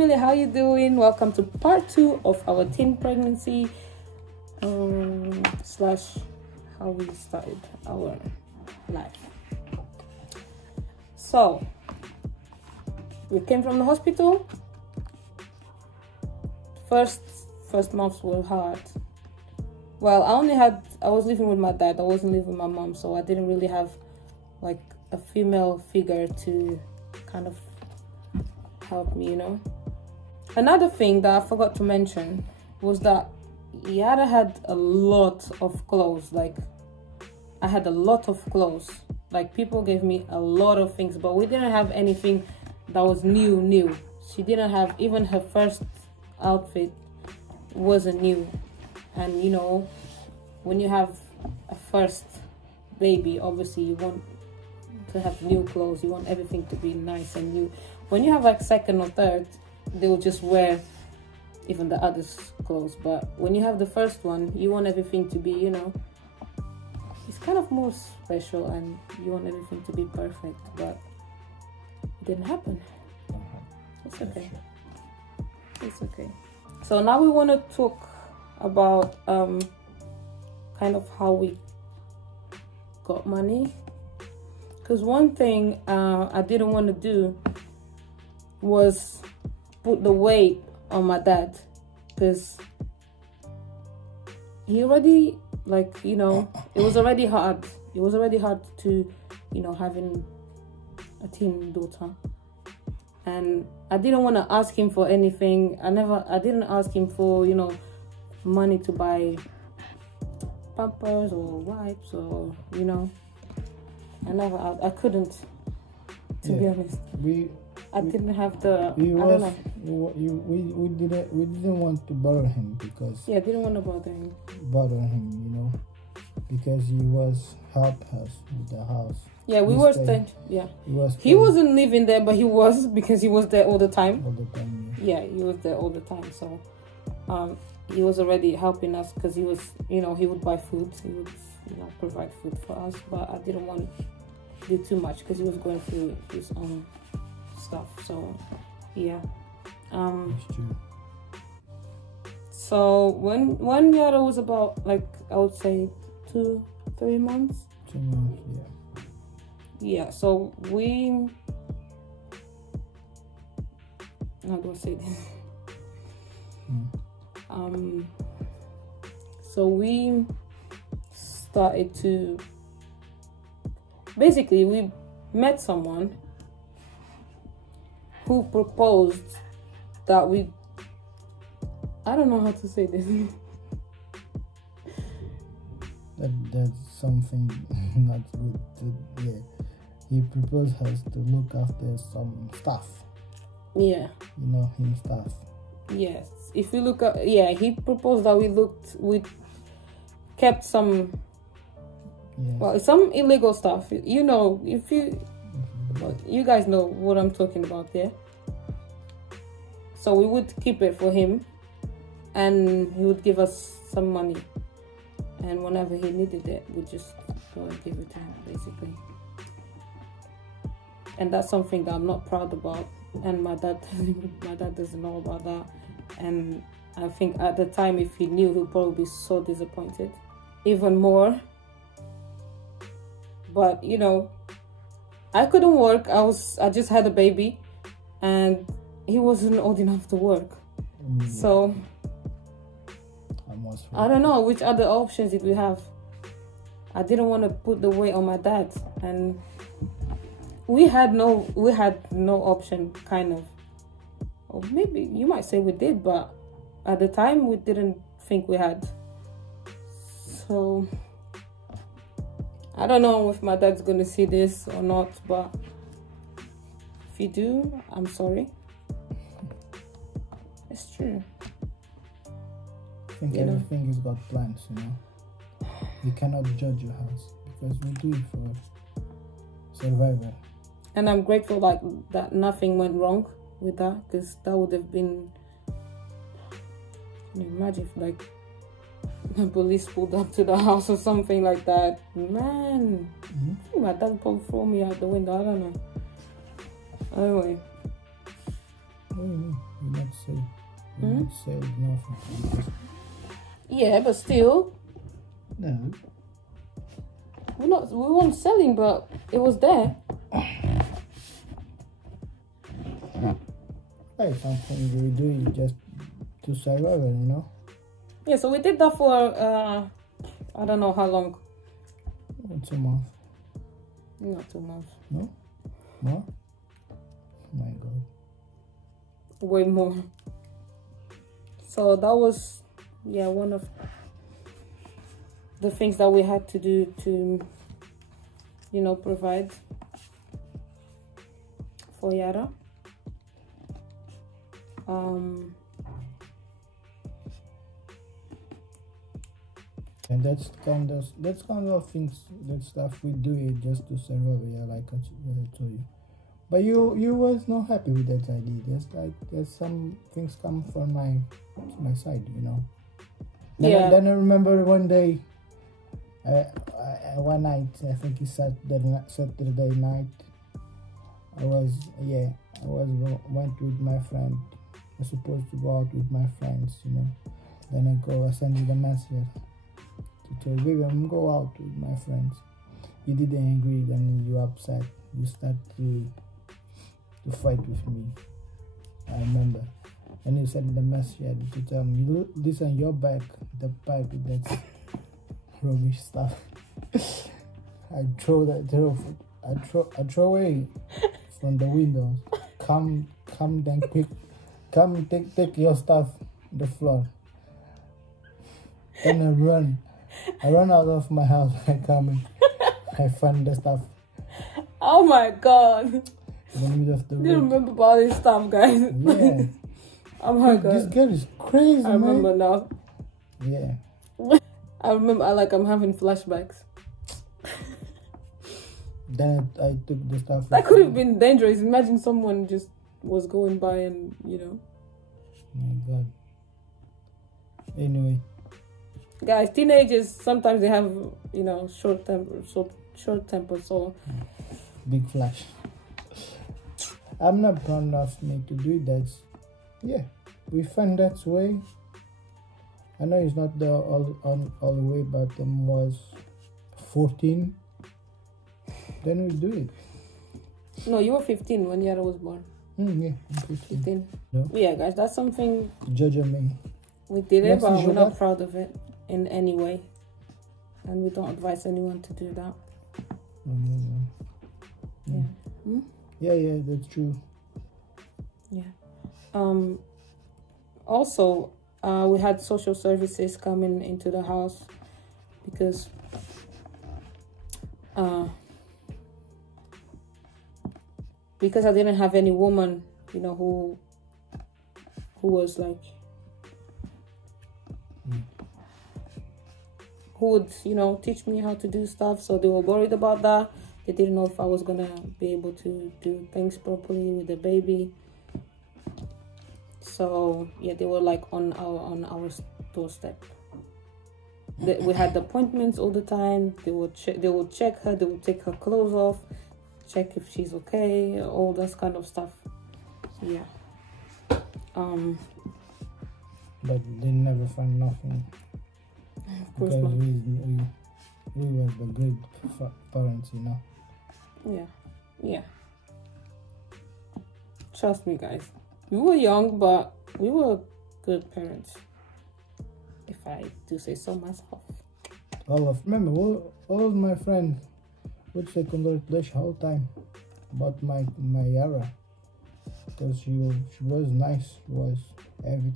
family, how you doing? Welcome to part 2 of our teen pregnancy slash how we started our life. So we came from the hospital. First months were hard. Well, I was living with my dad. I wasn't living with my mom, so I didn't really have like a female figure to kind of help me, you know. Another thing that I forgot to mention was that Yara had a lot of clothes. Like, I had a lot of clothes. Like, people gave me a lot of things, but we didn't have anything that was new. She didn't have, even her first outfit wasn't new. And you know, when you have a first baby, obviously you want to have new clothes. You want everything to be nice and new. When you have like second or third, they will just wear even the others' clothes. But when you have the first one, you want everything to be, you know, it's kind of more special and you want everything to be perfect. But it didn't happen. It's okay. It's okay. So now we want to talk about kind of how we got money. Because one thing I didn't want to do was put the weight on my dad, because he already, like, you know, it was already hard to, you know, having a teen daughter. And I didn't want to ask him for anything. I didn't ask him for, you know, money to buy pampers or wipes, or, you know, I couldn't, to be honest. I didn't have the, I don't know. We didn't want to bother him, because I didn't want to bother him, you know, because he was help us with the house. Yeah, we were staying. Yeah, he wasn't living there, but he was, because he was there all the time. Yeah, he was there all the time. So he was already helping us, because he was, you know, he would buy food, he would, you know, provide food for us. But I didn't want to do too much, because he was going through his own stuff. So yeah, That's true. so when Yara was about, like, I would say 2-3 months. 2 months, Yeah, so how do I say this? So we started to, basically we met someone who proposed that I don't know how to say this. That's something not good. He proposed us to look after some stuff. Yeah. You know, him stuff. Yes. If you look at, he proposed that we kept some, some illegal stuff. You know, you guys know what I'm talking about, yeah? So we would keep it for him, and he would give us some money. And whenever he needed it, we'd just go and give it to him, basically. And that's something that I'm not proud about. And my dad doesn't know about that. And I think at the time, if he knew, he'd probably be so disappointed, even more. But, you know, I couldn't work. I just had a baby, and he wasn't old enough to work. So I don't know which other options did we have. I didn't want to put the weight on my dad, and we had no option, kind of. Or maybe you might say we did, but at the time we didn't think we had. So I don't know if my dad's gonna see this or not, but if you do, I'm sorry. It's true. I think everything has got plans, you know. You cannot judge your house, because we do it for survival. And I'm grateful, like, that nothing went wrong with that, because that would have been, can you imagine if, like, the police pulled up to the house or something like that? Man, I think my dad would probably throw me out the window. I don't know. Anyway. You say. We're not selling nothing. Yeah, but still, No. we weren't selling, but it was there. Hey, something we do just to survive, you know. Yeah, so we did that for I don't know how long. Once a month. Not 2 months. No? More? Oh my god. Way more. So that was, yeah, one of the things that we had to do to, you know, provide for Yara. And that's kind of things, that stuff we do it just to survive, yeah, like I told you. But you was not happy with that idea. There's some things come from my side, you know. Then I remember one day, one night, I think it's Saturday night. I went with my friend. I was supposed to go out with my friends, you know. Then I send you the message to tell baby, I'm go out with my friends. You didn't agree, then you upset. You start to fight with me. I remember. And you sent the message to tell me, look, this on your back, the pipe, that's rubbish stuff. I throw away from the window. Come then quick. Come take your stuff the floor. Then I run out of my house. I come in. I find the stuff. Oh my god. In the middle of the road. You remember about this stuff, guys? Yeah. Oh my god. This girl is crazy, I remember now. Yeah. I remember, I'm having flashbacks. Then I took the stuff. That could have been dangerous. Imagine someone just was going by and, you know. My god. Anyway. Guys, teenagers, sometimes they have, you know, short temper, so. Big flash. I'm not proud of me to do that. Yeah, we find that way. I know it's not the all the way, but was 14. Then we do it. No, you were 15 when Yara was born. Yeah, I'm 15. No? Yeah, guys, that's something. Judge me. We did it, but we're not proud of it in any way, and we don't advise anyone to do that. Yeah. Yeah, that's true. Yeah. Also, we had social services coming into the house because I didn't have any woman, you know, who was like who would, you know, teach me how to do stuff. So they were worried about that. They didn't know if I was gonna be able to do things properly with the baby. So yeah, they were like on our doorstep. We had appointments all the time. They would check her. They would take her clothes off, check if she's okay, all this kind of stuff. Yeah. But they never find nothing. Of course because not. we were the good parents, you know. Yeah. Trust me, guys. We were young, but we were good parents. If I do say so myself. Remember, all of my friends would say congratulations all the time about my Yara, because she was nice. She was every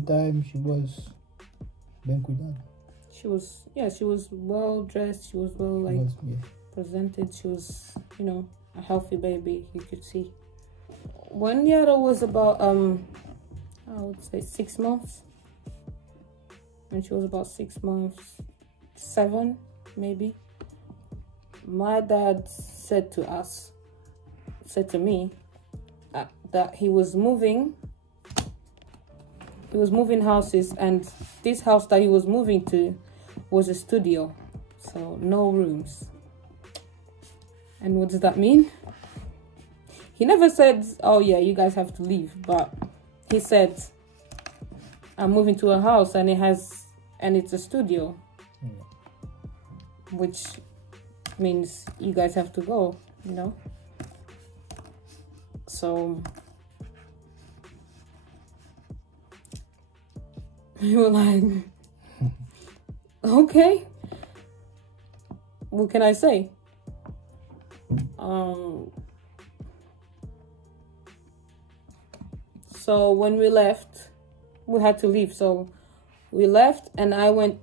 time she was being cuidada. She was well dressed. She was well presented. She was, you know, a healthy baby. You could see. When Yara was about I would say 6 months. When she was about 6 months, 7 maybe, my dad said to me that he was moving houses, and this house that he was moving to was a studio, so no rooms. And what does that mean? He never said, oh yeah, you guys have to leave, but he said, I'm moving to a house and it's a studio, which means you guys have to go, you know. So we were like, okay, what can I say? So when we left, we had to leave. So we left, and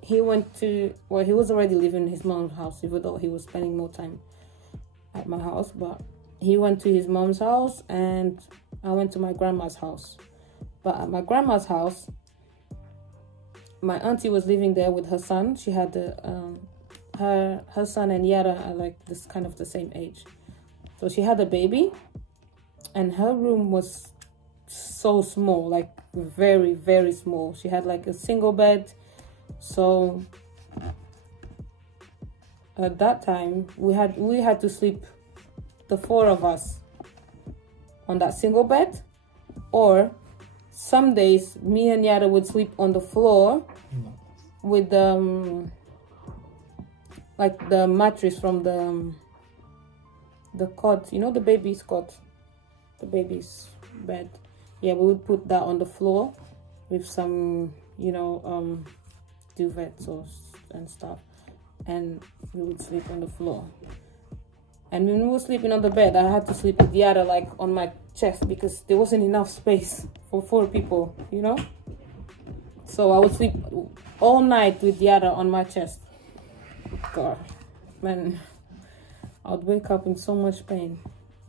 he went to, well, he was already living in his mom's house, even though he was spending more time at my house. But he went to his mom's house, and I went to my grandma's house. But at my grandma's house, my auntie was living there with her son. She had her son and Yara are like this kind of the same age. So she had a baby, and her room was so small, like very, very small. She had like a single bed. So at that time, we had to sleep, the four of us, on that single bed, or some days me and Yara would sleep on the floor with like the mattress from the cot, you know, the baby's cot, the baby's bed. Yeah, we would put that on the floor with some, you know, duvets and stuff, and we would sleep on the floor. And when we were sleeping on the bed, I had to sleep with Yara like on my chest because there wasn't enough space for 4 people, you know. So I would sleep all night with Yara on my chest. God, man, I would wake up in so much pain,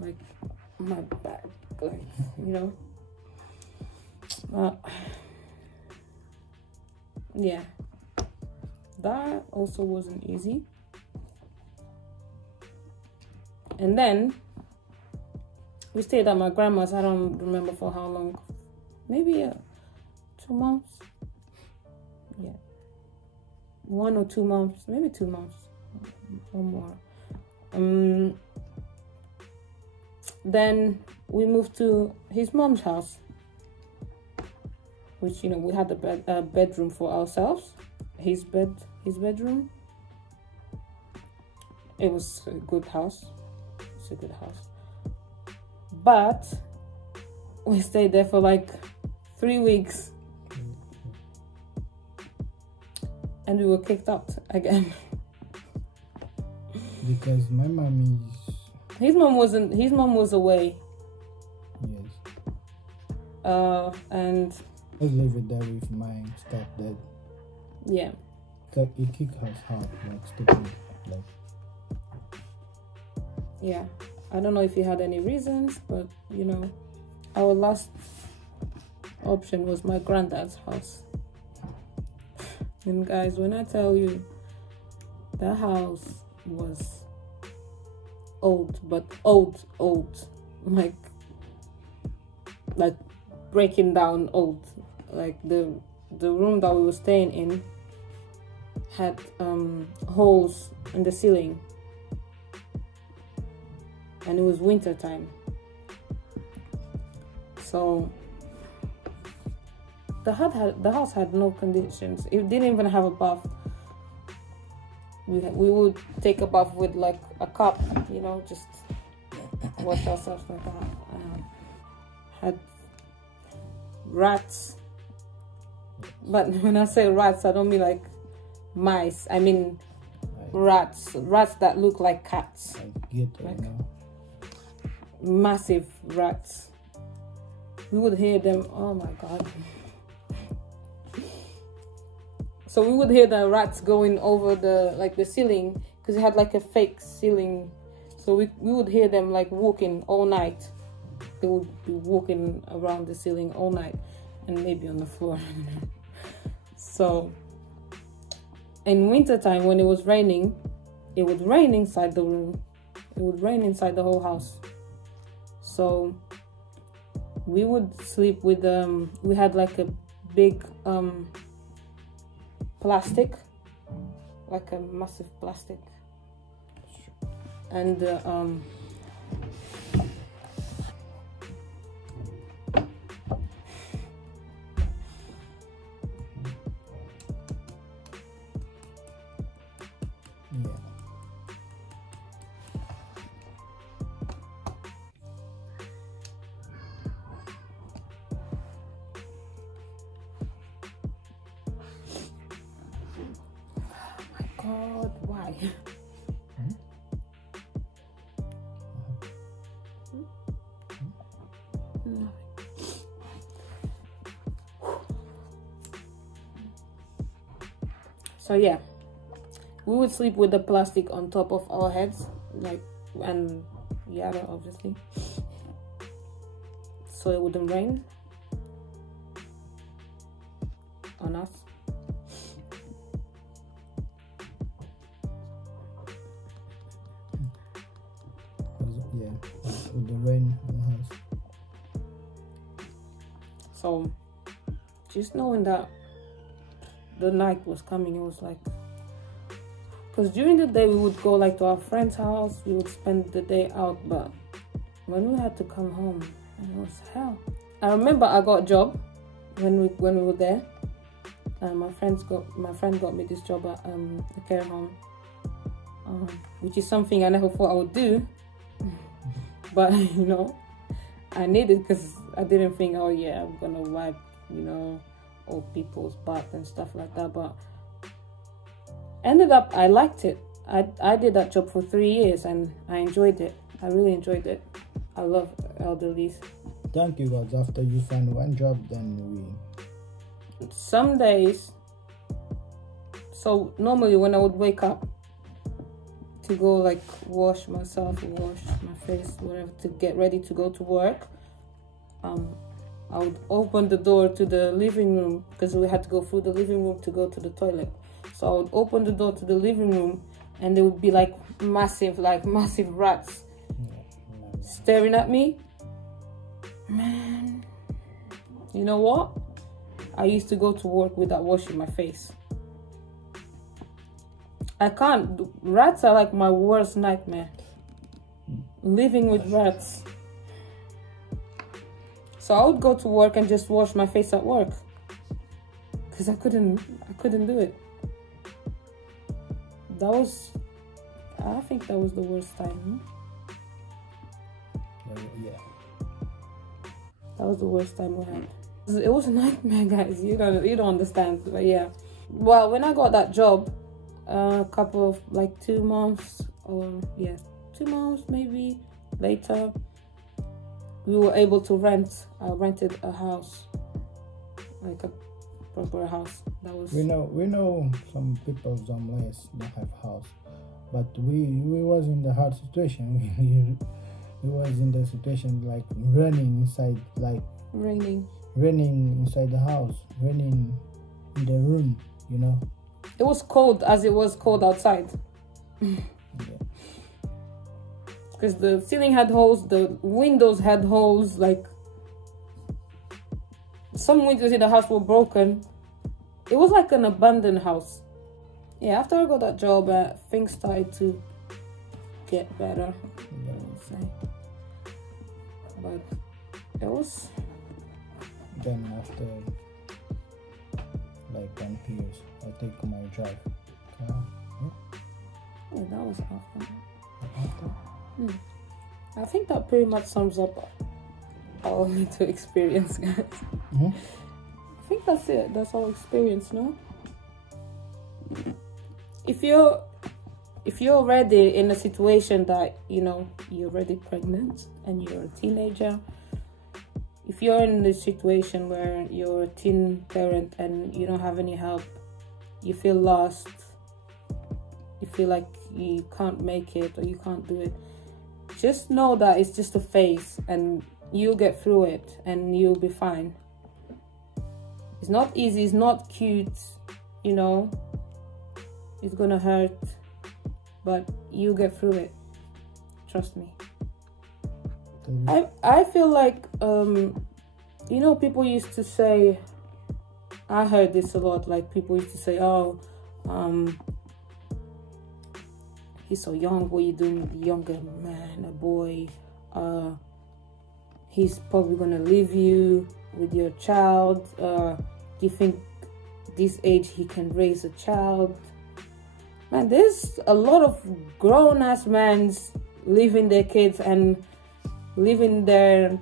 like my back, like, you know. Yeah, that also wasn't easy. And then we stayed at my grandma's. I don't remember for how long. Maybe 2 months. Yeah, 1 or 2 months. Maybe 2 months or more. Then we moved to his mom's house, which, you know, we had a bedroom for ourselves. His bedroom. It was a good house. It's a good house. But we stayed there for like 3 weeks. And we were kicked out again. Because my mom is... His mom was away. Yes. And... I was living there with my stepdad. Yeah. He kicked us out, like, stupid. Like... Yeah. I don't know if he had any reasons, but, you know, our last option was my granddad's house. And guys, when I tell you, that house was old, but old, like breaking down old. Like the room that we were staying in had holes in the ceiling, and it was winter time. So the house had no conditions. It didn't even have a bath. We would take a bath with like a cup, you know, just wash ourselves like that. Had rats, but when I say rats, I don't mean like mice. I mean rats that look like cats, like massive rats. We would hear them. Oh my god. So we would hear the rats going over the ceiling, because it had like a fake ceiling. So we would hear them like walking all night. They would be walking around the ceiling all night, and maybe on the floor. So in wintertime, when it was raining, it would rain inside the room. It would rain inside the whole house. So we would sleep with we had like a big plastic, like a massive plastic, and God, why? No. So yeah, we would sleep with the plastic on top of our heads, like, and yada, obviously, so it wouldn't rain on us. Yeah, with the rain on the house. So just knowing that the night was coming, it was like, because during the day we would go like to our friend's house, we would spend the day out, but when we had to come home, it was hell. I remember I got a job when we were there. My friend got me this job at a care home, which is something I never thought I would do, but you know, I needed, because I didn't think, oh yeah, I'm gonna wipe, you know, old people's butt and stuff like that. But ended up, I liked it. I did that job for 3 years and I enjoyed it. I really enjoyed it. I love elderlies. Thank you, guys. After you find one job, then some days, so normally when I would wake up to go like wash myself, wash my face, whatever, to get ready to go to work, I would open the door to the living room, because we had to go through the living room to go to the toilet. So I would open the door to the living room and there would be like massive rats staring at me. Man, you know what? I used to go to work without washing my face. I can't. Rats are like my worst nightmare. Living with rats. So I would go to work and just wash my face at work, because I couldn't do it. I think that was the worst time. Yeah. That was the worst time we had. It was a nightmare, guys. You don't understand, but yeah. Well, when I got that job, a couple of like 2 months, or 2 months maybe later, we were able to rent. I rented a house, like a proper house. That was. We know some people somewhere don't have house, but we was in the hard situation. We was in the situation like running inside, like raining inside the house, raining in the room, you know. It was cold, as it was cold outside. Because the ceiling had holes, the windows had holes, like some windows in the house were broken. It was like an abandoned house. Yeah, after I got that job, things started to get better, I would say. But it was... Then after like 10 years, I take my drive car. Yeah, that was after. I think that pretty much sums up all I need to experience, guys. I think that's it. That's all experience, no? If you're already in a situation that, you know, you're already pregnant and you're a teenager, if you're in this situation where you're a teen parent and you don't have any help, you feel lost, you feel like you can't make it or you can't do it, just know that it's just a phase and you'll get through it and you'll be fine. It's not easy, it's not cute, you know, it's gonna hurt, but you'll get through it. Trust me. I feel like, you know, people used to say, I heard this a lot, like people used to say, oh, he's so young, what are you doing with a younger man, a boy? He's probably gonna leave you with your child. Do you think this age he can raise a child? Man, there's a lot of grown-ass men leaving their kids and leaving their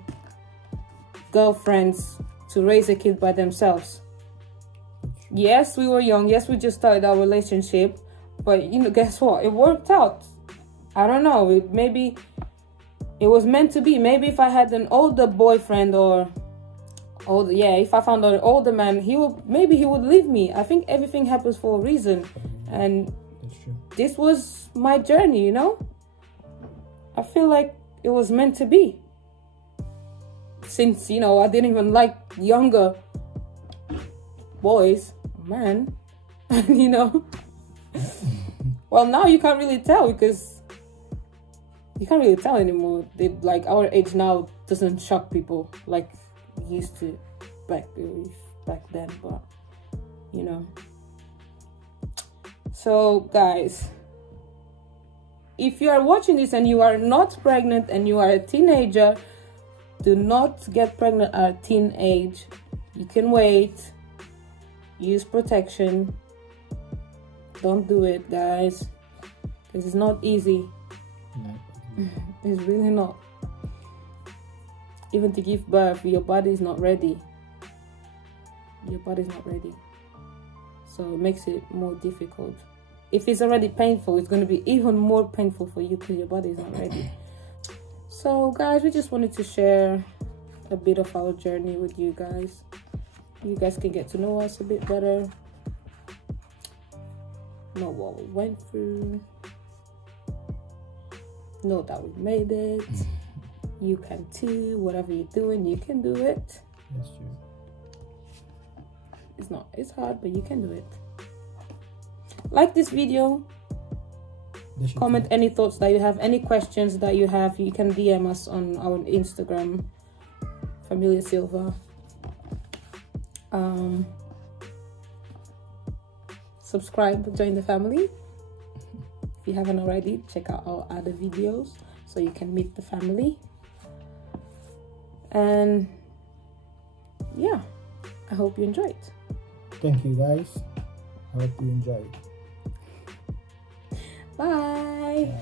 girlfriends to raise a kid by themselves. Yes, we were young. Yes, we just started our relationship. But guess what? It worked out. I don't know. Maybe it was meant to be. Maybe if I had an older boyfriend if I found an older man, he would leave me. I think everything happens for a reason, and That's true. this was my journey. I feel like it was meant to be. Since I didn't even like younger boys, man, Well, now you can't really tell because you can't really tell anymore. Our age now doesn't shock people like it used to back then, but So, guys, if you are watching this and you are not pregnant and you are a teenager, do not get pregnant at teenage. You can wait. Use protection. Don't do it, guys. This is not easy. It's really not. Even to give birth, your body is not ready. Your body's not ready. So it makes it more difficult. If it's already painful, it's going to be even more painful for you because your body is not ready. So, guys, we just wanted to share a bit of our journey with you guys. You guys can get to know us a bit better. Know what we went through. Know that we made it. You can too. Whatever you're doing, you can do it. That's true. It's hard, but you can do it. Like this video. Comment any thoughts that you have, any questions that you have. You can DM us on our Instagram, Familia Silva. Subscribe, join the family. If you haven't already, check out our other videos so you can meet the family. And yeah, I hope you enjoyed. Thank you, guys. I hope you enjoyed. Bye.